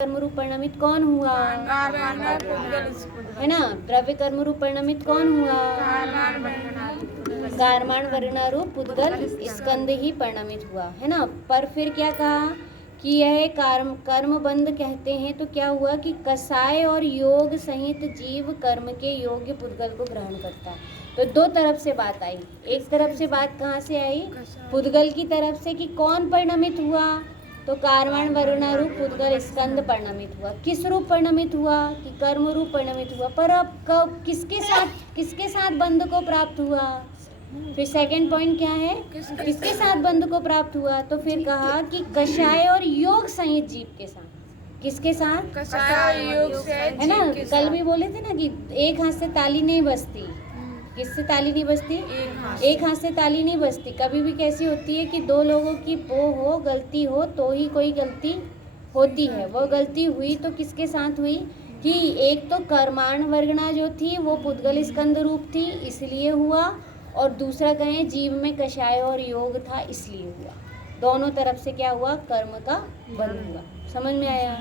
कर्म रूप परिणमित कौन हुआ? है ना, द्रव्य कर्म रूप परिणमित कौन हुआ? कारमान वर्णारूप पुद्गल स्कंद ही परिणमित हुआ, है ना। पर फिर क्या कहा कि यह कर्म बंध कहते हैं, तो क्या हुआ कि कसाय और योग सहित जीव कर्म के योग्य पुद्गल को ग्रहण करता है। तो दो तरफ से बात आई। एक तरफ से बात कहाँ से आई? पुद्गल की तरफ से कि कौन परिणमित हुआ, तो कारवाण वरुणा रूप पुद्गल स्कंद परिणमित हुआ। किस रूप परिणमित हुआ? कि कर्म रूप परिणमित हुआ। पर अब कब किसके साथ बंध को प्राप्त हुआ? फिर सेकंड पॉइंट क्या है, किसके साथ बंध को प्राप्त हुआ? तो फिर कहा कि कषाय और योग संहित जीव के साथ। किसके साथ? कषाय योग से, है ना। कल भी बोले थे ना कि एक हाथ से ताली नहीं बजती। किससे ताली नहीं बजती? एक हाथ से ताली नहीं बजती। कभी भी कैसी होती है कि दो लोगों की गलती हो तो ही कोई गलती होती है। वो गलती हुई तो किसके साथ हुई कि एक तो कर्माण वर्गणा जो थी वो पुद्गल स्कंद रूप थी, इसलिए हुआ। और दूसरा कहें जीव में कषाय और योग था, इसलिए हुआ। दोनों तरफ से क्या हुआ? कर्म का बंध हुआ। समझ में आया?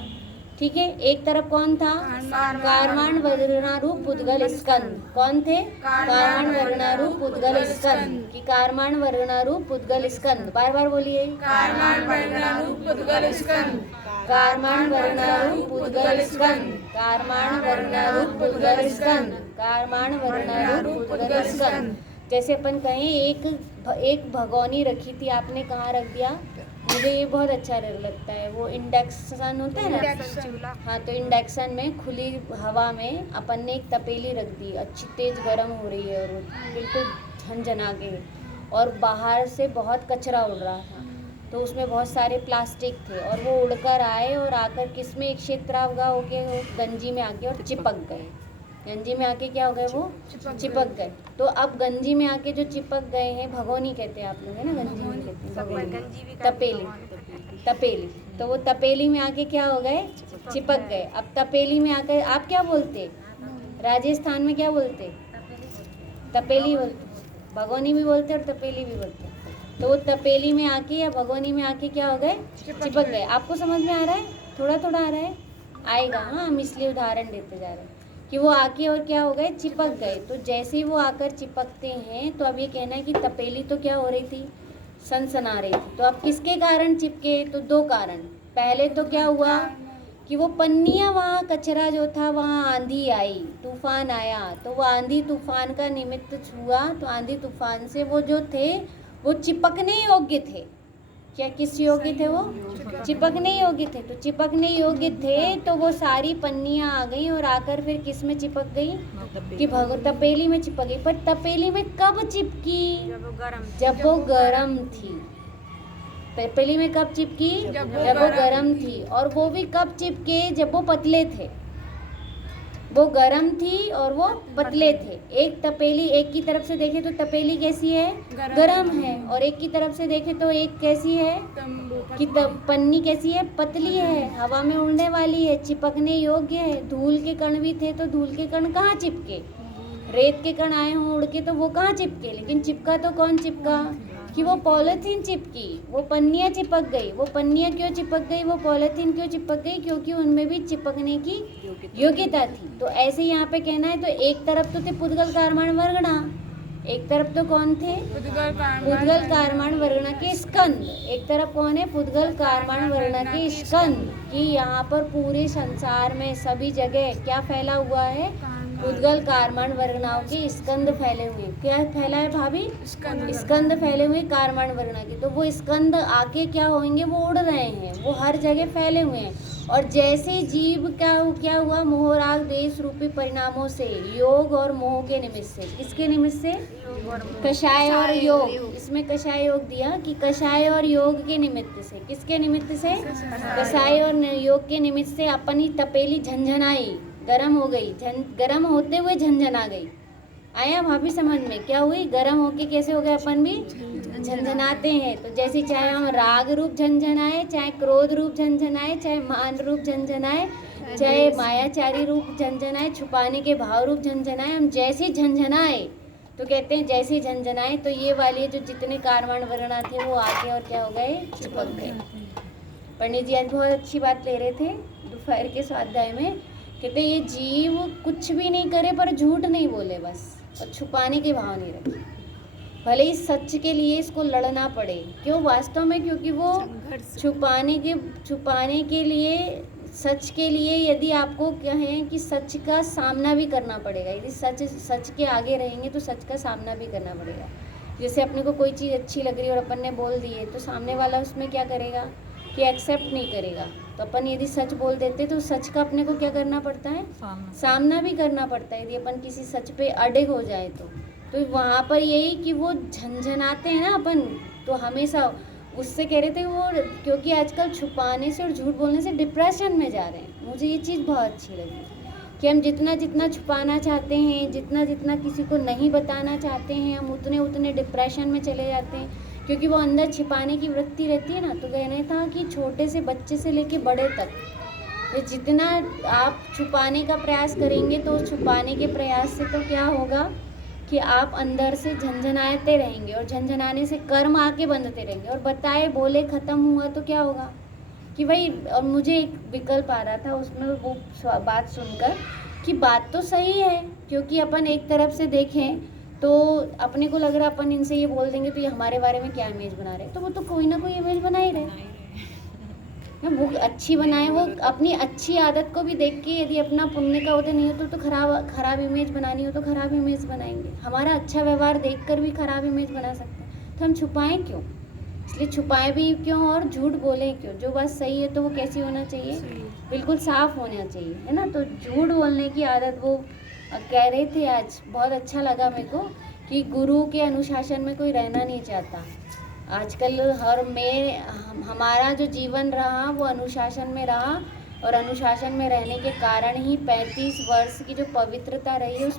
ठीक है। एक तरफ कौन था? कारवाण वर्णारूप पुद्गल स्कंद। कौन थे? कारवाण वर्णारूप पुद्गल स्कंद। कि कारवाण वर्णारूप पुद्गल स्कंद, बार बार बोलिए। कारवाण वर्णारूप पुद्गल स्कंद। कारवाण वर्णारूप पुद्गल स्कंद। कारवाण वर्णारूप पुद्गल स्कंद। कारवाण वर्णारूप पुद्गल स्कंद। जैसे अपन कहें एक भगोनी रखी थी, आपने कहाँ रख दिया? मुझे ये बहुत अच्छा लगता है, वो इंडक्शन होता है ना। हाँ, तो इंडक्शन में खुली हवा में अपन ने एक तपेली रख दी, अच्छी तेज गर्म हो रही है और बिल्कुल झनझना के, और बाहर से बहुत कचरा उड़ रहा था। तो उसमें बहुत सारे प्लास्टिक थे और वो उड़कर आए और आकर किस में एक क्षेत्रावगा हो गए, वो गंजी में आके और चिपक गए। गंजी में आके क्या हो गए? वो चिपक गए। तो अब गंजी में आके जो चिपक गए हैं, भगोनी कहते हैं आप लोग, है ना। गंजी में कहते हैं तपेली। तो वो तपेली में आके क्या हो गए? चिपक गए। अब तपेली में आकर आप क्या बोलते? राजस्थान में क्या बोलते? तपेली बोलते। भगोनी भी बोलते और तपेली भी बोलते। तो वो तपेली में आके या भगोनी में आके क्या हो गए? चिपक गए। आपको समझ में आ रहा है? थोड़ा थोड़ा आ रहा है? आएगा। हाँ, हम इसलिए उदाहरण देते जा रहे हैं कि वो आके और क्या हो गए? चिपक गए। तो जैसे ही वो आकर चिपकते हैं, तो अब ये कहना है कि तपेली तो क्या हो रही थी? सनसना रही थी। तो अब किसके कारण चिपके? तो दो कारण। पहले तो क्या हुआ कि वो पन्नियाँ, वहाँ कचरा जो था, वहाँ आंधी आई, तूफान आया, तो वो आंधी तूफान का निमित्त हुआ। तो आंधी तूफान से वो जो थे वो चिपकने योग्य थे। क्या किस योग्य थे? वो चिपकने योग्य थे। तो चिपकने योग्य थे तो वो सारी पन्नियाँ आ गई और आकर फिर किस में चिपक गई? कि तपेली में चिपक गई। पर तपेली में कब चिपकी? जब वो गरम थी। तपेली में कब चिपकी? जब वो गरम थी। और वो भी कब चिपके? जब वो पतले थे। वो गरम थी और वो पतले थे। एक तपेली, एक की तरफ से देखे तो तपेली कैसी है? गरम है। और एक की तरफ से देखे तो एक कैसी है? कि पन्नी कैसी है? पतली है, हवा में उड़ने वाली है, चिपकने योग्य है। धूल के कण भी थे, तो धूल के कण कहाँ चिपके? रेत के कण आए हों उड़ के, तो वो कहाँ चिपके? लेकिन चिपका तो कौन चिपका? कि वो पॉलिथीन चिपकी, वो पन्नियाँ चिपक गई। वो पन्नियाँ क्यों चिपक गई? वो पॉलिथीन क्यों चिपक गई? क्योंकि उनमें भी चिपकने की योग्यता थी। तो ऐसे यहाँ पे कहना है, तो एक तरफ तो थे पुद्गल कारवाण वर्गणा, एक तरफ तो कौन थे? पुद्गल कारवाण वर्गणा के स्कंद। एक तरफ कौन है? पुद्गल कारवाण वर्गणा के स्कंद। कि यहाँ पर पूरे संसार में सभी जगह क्या फैला हुआ है? पुद्गल कारवाण वर्गणाओं के स्कंद फैले हुए। क्या फैला है भाभी? स्कंद फैले हुए कारवाण वर्गणा के। तो वो स्कंद आके क्या होंगे? वो उड़ रहे हैं, वो हर जगह फैले हुए हैं। और जैसे जीव क्या हुआ? मोहराग देश रूपी परिणामों से, योग और मोह के निमित्त से। किसके निमित्त से? कषाय और योग। इसमें कषाय योग दिया कि कषाय और योग के निमित्त से। किसके निमित्त से? कषाय और योग के निमित्त से अपनी तपेली झंझनाई, गरम हो गई। गरम होते हुए झंझना गई। आया भाभी समझ में? क्या हुई? गरम होके कैसे हो गए? अपन भी झंझनाते हैं। तो जैसे चाहे हम राग रूप झंझनाए, चाहे क्रोध रूप झंझनाए, चाहे मान रूप झंझनाए, चाहे मायाचारी रूप झंझनाए, छुपाने के भाव रूप झंझनाए, हम जैसे झंझनाए तो कहते हैं जैसे झंझनाए, तो ये वाले जो जितने कारवाण वर्णा थे वो आके और क्या हो गए? चिपक गए। पंडित जी आज बहुत अच्छी बात ले रहे थे। फैर के स्वाध्याय में कहते ये जीव कुछ भी नहीं करे पर झूठ नहीं बोले बस, और छुपाने के भाव नहीं रखे, भले ही सच के लिए इसको लड़ना पड़े। क्यों? वास्तव में क्योंकि वो छुपाने के लिए, सच के लिए यदि आपको कहें कि सच का सामना भी करना पड़ेगा, यदि सच के आगे रहेंगे तो सच का सामना भी करना पड़ेगा। जैसे अपने को कोई चीज़ अच्छी लग रही है और अपन ने बोल दी है, तो सामने वाला उसमें क्या करेगा कि एक्सेप्ट नहीं करेगा। तो अपन यदि सच बोल देते तो सच का अपने को क्या करना पड़ता है? सामना भी करना पड़ता है। यदि अपन किसी सच पे अड़िग हो जाए तो वहाँ पर यही कि वो झंझनाते हैं ना अपन, तो हमेशा उससे कह रहे थे वो, क्योंकि आजकल छुपाने से और झूठ बोलने से डिप्रेशन में जा रहे हैं। मुझे ये चीज़ बहुत अच्छी लगी कि हम जितना जितना छुपाना चाहते हैं, जितना जितना किसी को नहीं बताना चाहते हैं, हम उतने उतने डिप्रेशन में चले जाते हैं, क्योंकि वो अंदर छिपाने की वृत्ति रहती है ना। तो कहना था कि छोटे से बच्चे से लेके बड़े तक, तो जितना आप छुपाने का प्रयास करेंगे तो छुपाने के प्रयास से तो क्या होगा कि आप अंदर से झंझनाते रहेंगे, और झंझनाने से कर्म आके बंधते रहेंगे, और बताए बोले ख़त्म हुआ तो क्या होगा कि भाई। और मुझे एक विकल्प आ रहा था उसमें वो बात सुनकर कि बात तो सही है, क्योंकि अपन एक तरफ से देखें तो अपने को लग रहा अपन इनसे ये बोल देंगे तो ये हमारे बारे में क्या इमेज बना रहे हैं, तो वो तो कोई ना कोई इमेज बना ही रहे, वो अच्छी बनाए। वो अपनी अच्छी आदत को भी देख के यदि अपना पुण्य का उदय नहीं हो तो खराब इमेज बनानी हो तो खराब इमेज बनाएंगे। हमारा अच्छा व्यवहार देखकर भी खराब इमेज बना सकते हैं, तो हम छुपाएं क्यों? इसलिए छुपाएं भी क्यों और झूठ बोलें क्यों? जो बात सही है तो वो कैसी होना चाहिए? बिल्कुल साफ होना चाहिए, है ना। तो झूठ बोलने की आदत वो कह रहे थे आज, बहुत अच्छा लगा मेरे को कि गुरु के अनुशासन में कोई रहना नहीं चाहता आजकल। हमारा जो जीवन रहा वो अनुशासन में रहा, और अनुशासन में रहने के कारण ही 35 वर्ष की जो पवित्रता रही है, उस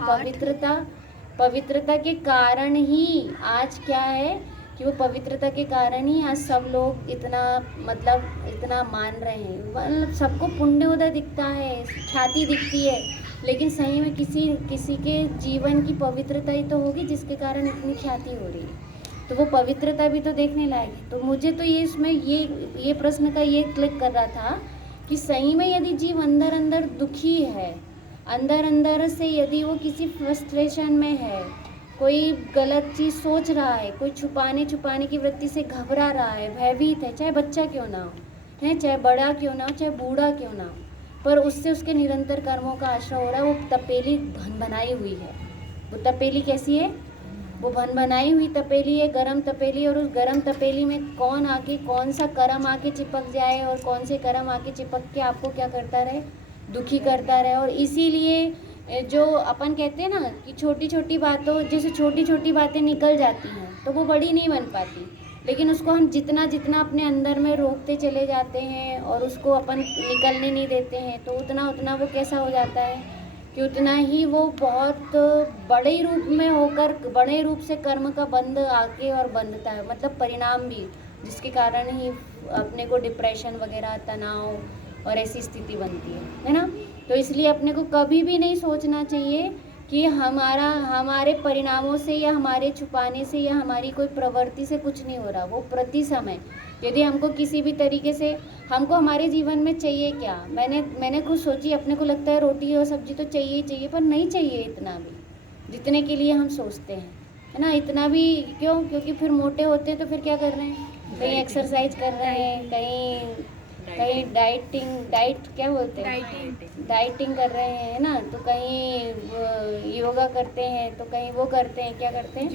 पवित्रता के कारण ही आज क्या है कि वो पवित्रता के कारण ही आज सब लोग इतना मान रहे हैं। मतलब सबको पुण्य उदय दिखता है, ख्याति दिखती है, लेकिन सही में किसी के जीवन की पवित्रता ही तो होगी जिसके कारण इतनी ख्याति हो रही है। तो वो पवित्रता भी तो देखने लायक है। तो मुझे तो ये इसमें ये प्रश्न का ये क्लिक कर रहा था कि सही में यदि जीव अंदर अंदर दुखी है, अंदर अंदर से यदि वो किसी फ्रस्ट्रेशन में है, कोई गलत चीज़ सोच रहा है, कोई छुपाने की वृत्ति से घबरा रहा है, भयभीत है, चाहे बच्चा क्यों ना हो, है चाहे बड़ा क्यों ना हो, चाहे बूढ़ा क्यों ना हो, पर उससे उसके निरंतर कर्मों का आश्रय हो रहा है। वो तपेली बनाई हुई है। वो तपेली कैसी है? वो बनाई हुई तपेली है, गरम तपेली, और उस गरम तपेली में कौन सा कर्म आके चिपक जाए, और कौन से कर्म आके चिपक के आपको क्या करता रहे? दुखी करता रहे। और इसीलिए जो अपन कहते हैं ना कि छोटी छोटी बातें निकल जाती हैं तो वो बड़ी नहीं बन पाती, लेकिन उसको हम जितना जितना अपने अंदर में रोकते चले जाते हैं और उसको अपन निकलने नहीं देते हैं, तो उतना वो कैसा हो जाता है कि उतना ही वो बहुत बड़े रूप में होकर, बड़े रूप से कर्म का बंध आके और बंधता है, मतलब परिणाम भी, जिसके कारण ही अपने को डिप्रेशन वगैरह, तनाव और ऐसी स्थिति बनती है ना। तो इसलिए अपने को कभी भी नहीं सोचना चाहिए कि हमारे परिणामों से या हमारे छुपाने से या हमारी कोई प्रवृत्ति से कुछ नहीं हो रहा। वो प्रति समय यदि हमको किसी भी तरीके से हमको हमारे जीवन में चाहिए क्या, मैंने खुद सोची, अपने को लगता है रोटी और सब्जी तो चाहिए, पर नहीं चाहिए इतना भी जितने के लिए हम सोचते हैं, है ना। इतना भी क्यों? क्योंकि फिर मोटे होते हैं तो फिर क्या कर रहे हैं? कहीं एक्सरसाइज कर रहे हैं, कहीं डाइटिंग कर रहे हैं, है ना। तो कहीं योगा करते हैं, तो कहीं वो करते हैं, क्या करते हैं?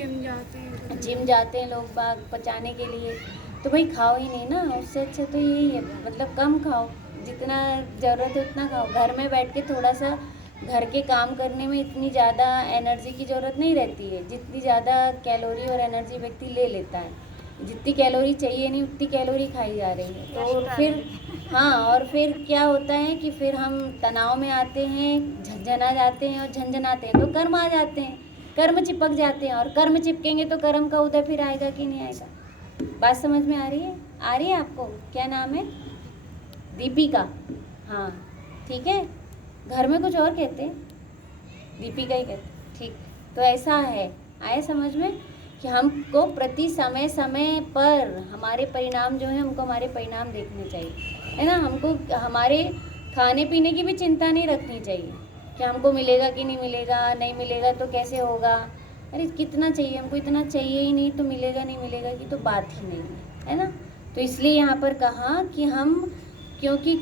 जिम जाते हैं लोग बाग पचाने के लिए। तो भाई खाओ ही नहीं ना, उससे अच्छा तो यही है, मतलब कम खाओ, जितना ज़रूरत है उतना खाओ। घर में बैठ के थोड़ा सा घर के काम करने में इतनी ज़्यादा एनर्जी की ज़रूरत नहीं रहती है, जितनी ज़्यादा कैलोरी और एनर्जी व्यक्ति ले लेता है। जितनी कैलोरी चाहिए नहीं उतनी कैलोरी खाई जा रही है। तो फिर और फिर क्या होता है कि फिर हम तनाव में आते हैं, झंझना जाते हैं, और झंझनाते हैं तो कर्म आ जाते हैं, कर्म चिपक जाते हैं, और कर्म चिपकेंगे तो कर्म का उदय फिर आएगा कि नहीं आएगा? बात समझ में आ रही है? आ रही है आपको? क्या नाम है? दीपिका। हाँ ठीक है, घर में कुछ और कहते हैं, दीपिका ही कहते, ठीक। तो ऐसा है, आए समझ में कि हमको प्रति समय पर हमारे परिणाम जो है, हमको हमारे परिणाम देखने चाहिए, है ना। हमको हमारे खाने पीने की भी चिंता नहीं रखनी चाहिए कि हमको मिलेगा कि नहीं मिलेगा, नहीं मिलेगा तो कैसे होगा। अरे कितना चाहिए, हमको इतना चाहिए ही नहीं तो मिलेगा नहीं मिलेगा की तो बात ही नहीं है ना। तो इसलिए यहाँ पर कहा कि हम, क्योंकि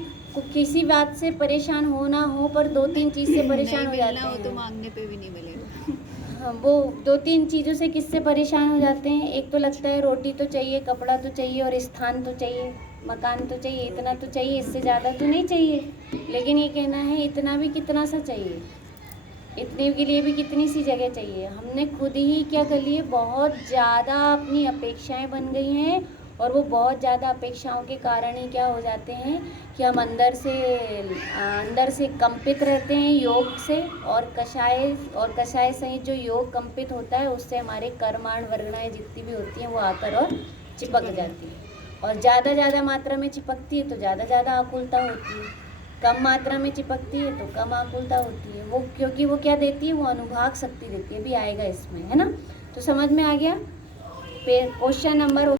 किसी बात से परेशान हो ना हो पर 2-3 चीज़ से परेशान हो जाते हैं। तो मांगने पे भी नहीं मिलेगा। हाँ, वो 2-3 चीज़ों से किससे परेशान हो जाते हैं। एक तो लगता है रोटी तो चाहिए, कपड़ा तो चाहिए और स्थान तो चाहिए, मकान तो चाहिए, इतना तो चाहिए, इससे ज़्यादा तो नहीं चाहिए। लेकिन ये कहना है इतना भी कितना सा चाहिए, इतने के लिए भी कितनी सी जगह चाहिए। हमने खुद ही क्या कर लिए, बहुत ज़्यादा अपनी अपेक्षाएं बन गई हैं और वो बहुत ज़्यादा अपेक्षाओं के कारण ही क्या हो जाते हैं कि हम अंदर से कंपित रहते हैं योग से, और कषाय सहित जो योग कंपित होता है उससे हमारे कर्माण वर्गणाएं जितनी भी होती हैं वो आकर और चिपक जाती है। और ज़्यादा मात्रा में चिपकती है तो ज़्यादा आकुलता होती है, कम मात्रा में चिपकती है तो कम आकुलता होती है। वो क्योंकि वो क्या देती है, वो अनुभाग शक्ति देती है। अभी आएगा इसमें, है ना। तो समझ में आ गया। फिर क्वेश्चन नंबर